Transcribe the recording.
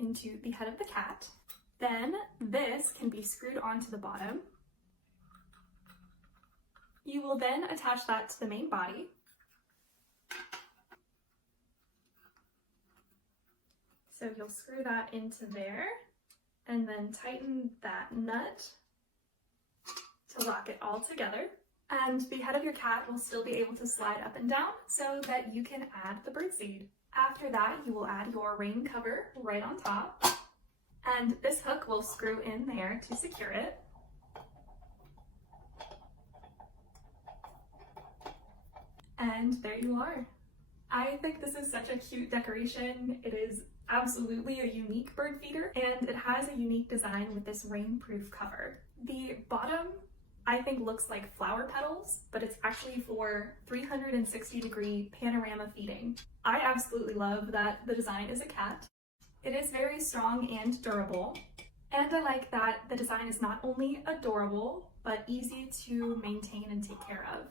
into the head of the cat. Then this can be screwed onto the bottom. You will then attach that to the main body. So you'll screw that into there and then tighten that nut to lock it all together. And the head of your cat will still be able to slide up and down so that you can add the birdseed. After that, you will add your rain cover right on top. And this hook will screw in there to secure it. And there you are. I think this is such a cute decoration. It is absolutely a unique bird feeder, and it has a unique design with this rainproof cover. The bottom, I think, looks like flower petals, but it's actually for 360-degree panorama feeding. I absolutely love that the design is a cat. It is very strong and durable, and I like that the design is not only adorable, but easy to maintain and take care of.